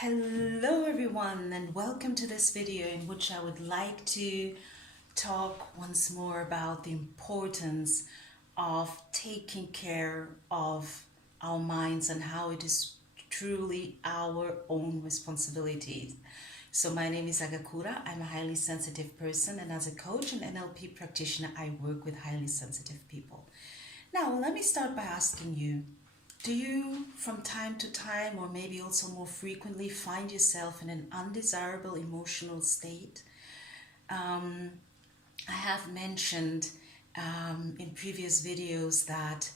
Hello everyone and welcome to this video in which I would like to talk once more about the importance of taking care of our minds and how it is truly our own responsibility. So my name is Agakura. I'm a highly sensitive person, and as a coach and NLP practitioner, I work with highly sensitive people. Now, let me start by asking you, do you, from time to time, or maybe also more frequently, find yourself in an undesirable emotional state? I have mentioned in previous videos that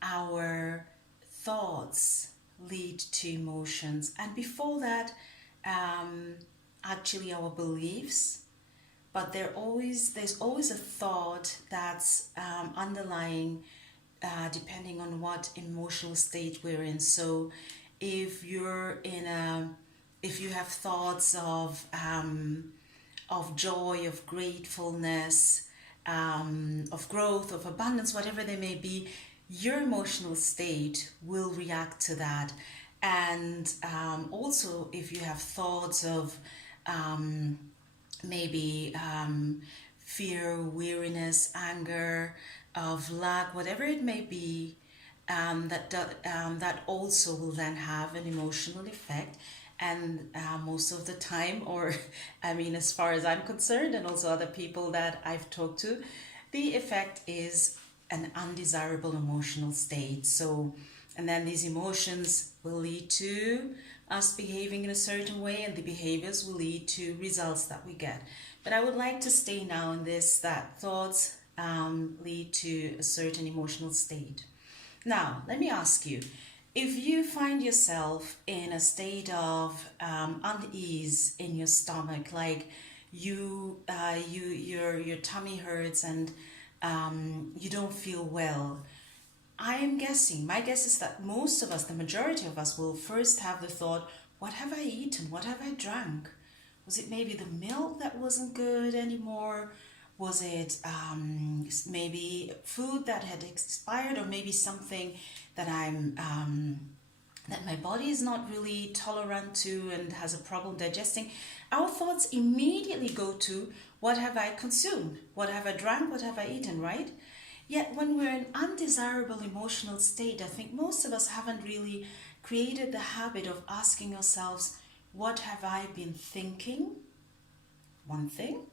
our thoughts lead to emotions, and before that, actually our beliefs. But there's always a thought that's underlying depending on what emotional state we're in. So if you're in a if you have thoughts of joy, of gratefulness, of growth, of abundance, whatever they may be, your emotional state will react to that. And also, if you have thoughts of maybe fear, weariness, anger, of lack, whatever it may be, that also will then have an emotional effect. And most of the time, or I mean, as far as I'm concerned, and also other people that I've talked to, the effect is an undesirable emotional state. So, and then these emotions will lead to us behaving in a certain way, and the behaviors will lead to results that we get. But I would like to stay now in this, that thoughts lead to a certain emotional state. Now, let me ask you, if you find yourself in a state of unease in your stomach, like your tummy hurts and you don't feel well, I am guessing, my guess is that most of us, the majority of us, will first have the thought, what have I eaten? What have I drank? Was it maybe the milk that wasn't good anymore? Was it maybe food that had expired, or maybe something that that my body is not really tolerant to and has a problem digesting? Our thoughts immediately go to, what have I consumed? What have I drank? What have I eaten, right? Yet when we're in undesirable emotional state, I think most of us haven't really created the habit of asking ourselves, what have I been thinking? One thing.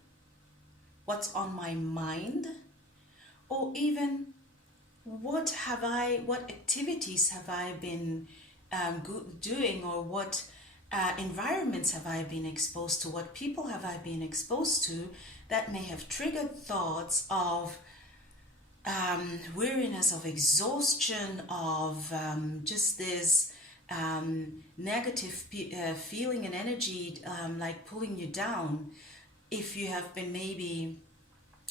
What's on my mind? Or even what activities have I been doing, or what environments have I been exposed to? What people have I been exposed to that may have triggered thoughts of weariness, of exhaustion, of just this negative feeling and energy like pulling you down. If you have been maybe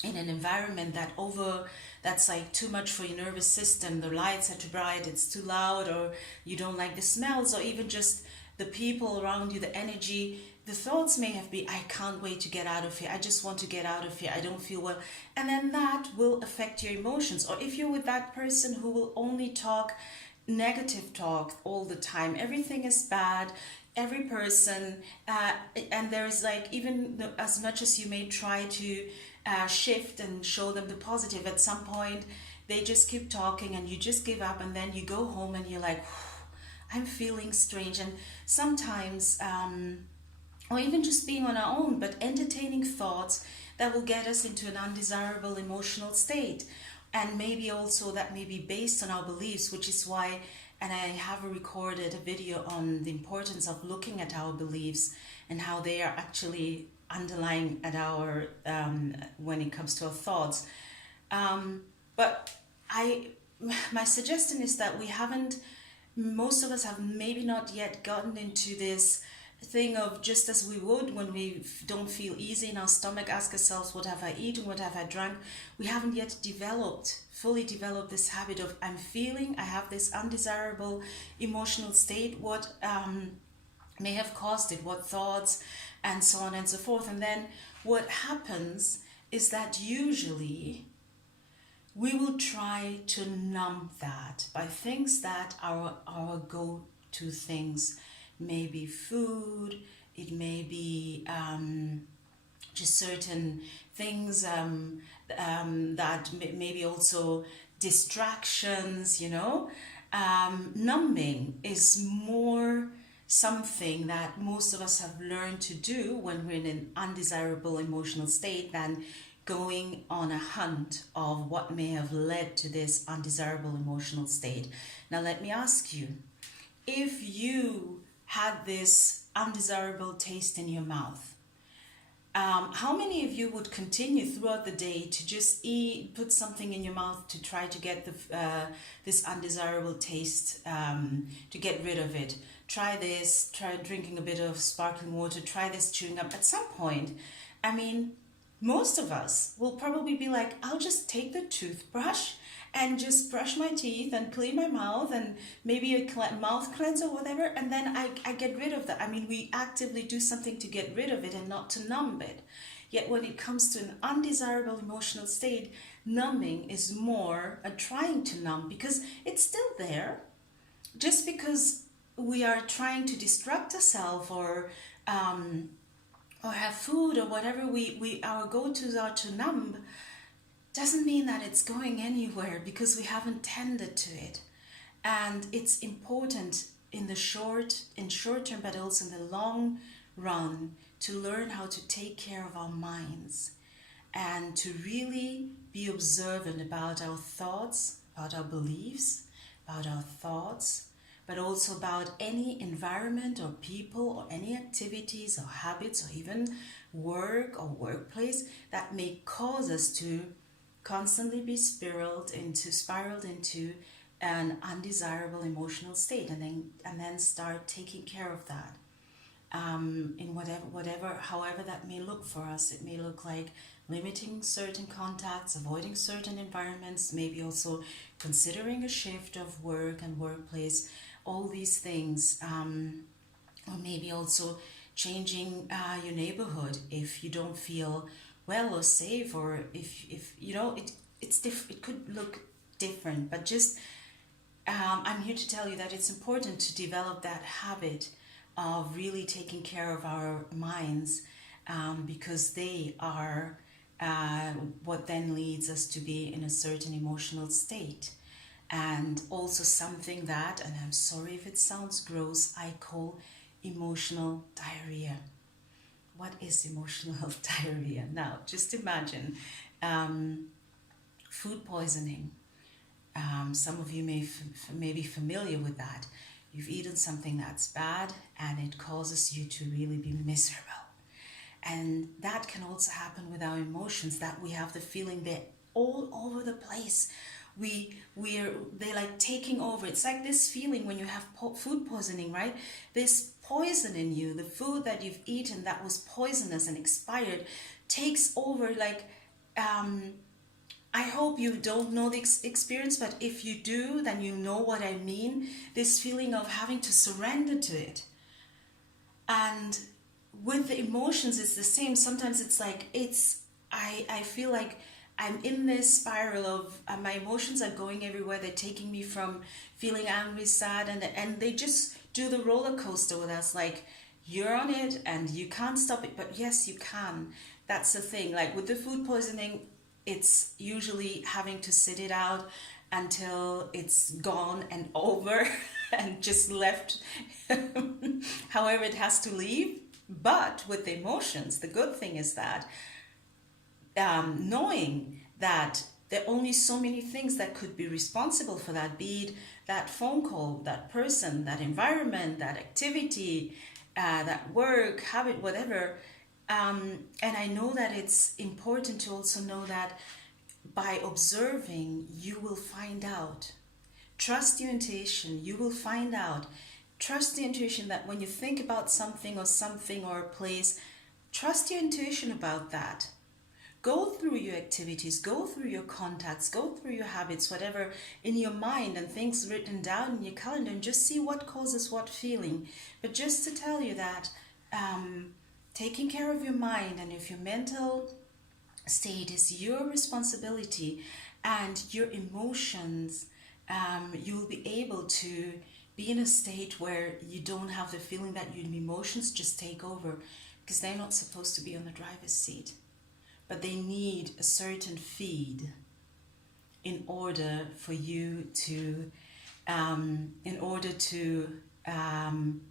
in an environment that's like too much for your nervous system, the lights are too bright, it's too loud, or you don't like the smells, or even just the people around you, the energy, the thoughts may have been, I can't wait to get out of here, I just want to get out of here, I don't feel well. And then that will affect your emotions. Or if you're with that person who will only talk negative talk all the time, everything is bad, every person, and there's like, even as much as you may try to shift and show them the positive, at some point they just keep talking and you just give up, and then you go home and you're like, I'm feeling strange. And sometimes or even just being on our own, but entertaining thoughts that will get us into an undesirable emotional state. And maybe also that may be based on our beliefs, which is why, and I have recorded a video on the importance of looking at our beliefs and how they are actually underlying at our when it comes to our thoughts. But my suggestion is that most of us have maybe not yet gotten into this thing of, just as we would when we don't feel easy in our stomach, ask ourselves, what have I eaten, what have I drank? We haven't yet fully developed this habit of, I have this undesirable emotional state, what may have caused it, what thoughts, and so on and so forth. And then what happens is that usually we will try to numb that by things that are our go-to things, maybe food, it may be just certain things that maybe also distractions, you know. Numbing is more something that most of us have learned to do when we're in an undesirable emotional state than going on a hunt of what may have led to this undesirable emotional state. Now, let me ask you, if you had this undesirable taste in your mouth, how many of you would continue throughout the day to just put something in your mouth to try to get this undesirable taste, to get rid of it? Try this, try drinking a bit of sparkling water, try this chewing up. At some point, I mean, most of us will probably be like, I'll just take the toothbrush and just brush my teeth and clean my mouth and maybe a mouth cleanser or whatever, and then I get rid of that. I mean, we actively do something to get rid of it and not to numb it. Yet when it comes to an undesirable emotional state, numbing is more a trying to numb, because it's still there. Just because we are trying to distract ourselves or have food or whatever our go-tos are to numb, doesn't mean that it's going anywhere, because we haven't tended to it. And it's important in short term, but also in the long run, to learn how to take care of our minds and to really be observant about our thoughts, about our beliefs, about our thoughts, but also about any environment or people or any activities or habits or even work or workplace that may cause us to constantly be spiraled into an undesirable emotional state, and then start taking care of that in however that may look for us. It may look like limiting certain contacts, avoiding certain environments, maybe also considering a shift of work and workplace, all these things, or maybe also changing your neighborhood if you don't feel well or safe, or if you know it could look different, but just I'm here to tell you that it's important to develop that habit of really taking care of our minds, because they are what then leads us to be in a certain emotional state. And also something that, and I'm sorry if it sounds gross, I call emotional diarrhea. What is emotional diarrhea? Now, just imagine food poisoning. Some of you may be familiar with that. You've eaten something that's bad and it causes you to really be miserable. And that can also happen with our emotions, that we have the feeling they're all over the place. They're like taking over. It's like this feeling when you have food poisoning, right? This poison in you, the food that you've eaten that was poisonous and expired, takes over. Like, I hope you don't know the experience, but if you do, then you know what I mean. This feeling of having to surrender to it. And with the emotions, it's the same. Sometimes it's like, I feel like I'm in this spiral of my emotions are going everywhere. They're taking me from feeling angry, sad, and they just do the roller coaster with us. Like, you're on it and you can't stop it, but yes, you can. That's the thing. Like with the food poisoning, it's usually having to sit it out until it's gone and over and just left however it has to leave. But with the emotions, the good thing is that knowing that there are only so many things that could be responsible for that, be it that phone call, that person, that environment, that activity, that work, habit, whatever. And I know that it's important to also know that by observing, you will find out. Trust your intuition, you will find out. Trust the intuition that when you think about something or a place, trust your intuition about that. Go through your activities, go through your contacts, go through your habits, whatever in your mind and things written down in your calendar, and just see what causes what feeling. But just to tell you that taking care of your mind and of your mental state is your responsibility, and your emotions, you'll be able to be in a state where you don't have the feeling that your emotions just take over, because they're not supposed to be on the driver's seat, but they need a certain feed in order for you to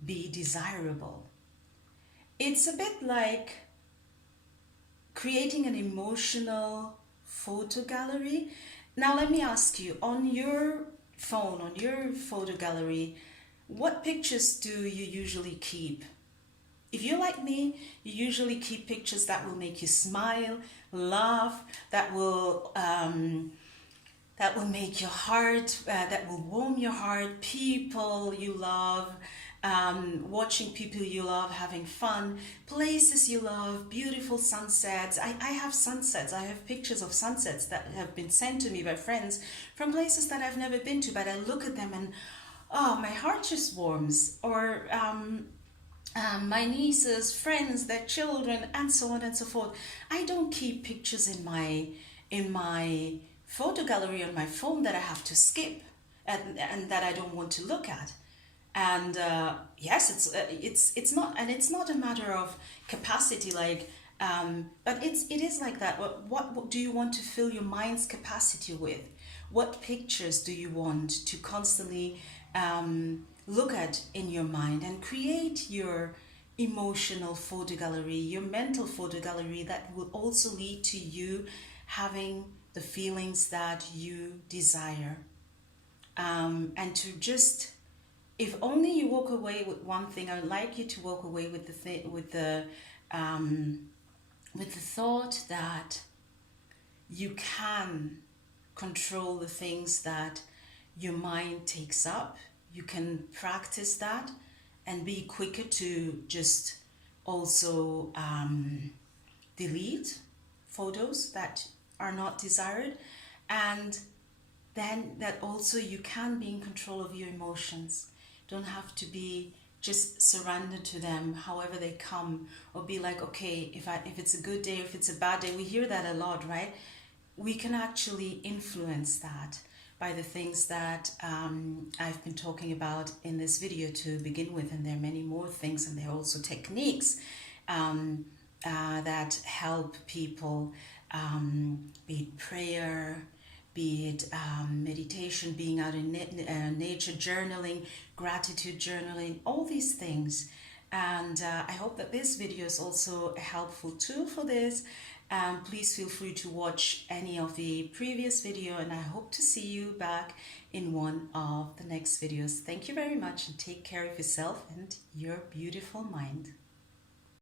be desirable. It's a bit like creating an emotional photo gallery. Now let me ask you, on your phone, on your photo gallery, what pictures do you usually keep? If you're like me, you usually keep pictures that will make you smile, laugh, that will make your heart, that will warm your heart, people you love, watching people you love, having fun, places you love, beautiful sunsets. I have sunsets. I have pictures of sunsets that have been sent to me by friends from places that I've never been to, but I look at them and, oh, my heart just warms. Or my nieces, friends, their children, and so on and so forth. I don't keep pictures in my photo gallery on my phone that I have to skip and that I don't want to look at. And yes, it's not a matter of capacity, like, but it is like that. What do you want to fill your mind's capacity with? What pictures do you want to constantly look at in your mind, and create your emotional photo gallery, your mental photo gallery, that will also lead to you having the feelings that you desire. And to just, if only you walk away with one thing, I would like you to walk away with the thought that you can control the things that your mind takes up. You can practice that and be quicker to just also delete photos that are not desired, and then that also you can be in control of your emotions. Don't have to be just surrender to them however they come, or be like, okay, if it's a good day, if it's a bad day. We hear that a lot, right? We can actually influence that by the things that I've been talking about in this video to begin with, and there are many more things, and there are also techniques that help people, be it prayer, be it meditation, being out in nature, journaling, gratitude journaling, all these things. And I hope that this video is also a helpful tool for this. Please feel free to watch any of the previous video, and I hope to see you back in one of the next videos. Thank you very much, and take care of yourself and your beautiful mind.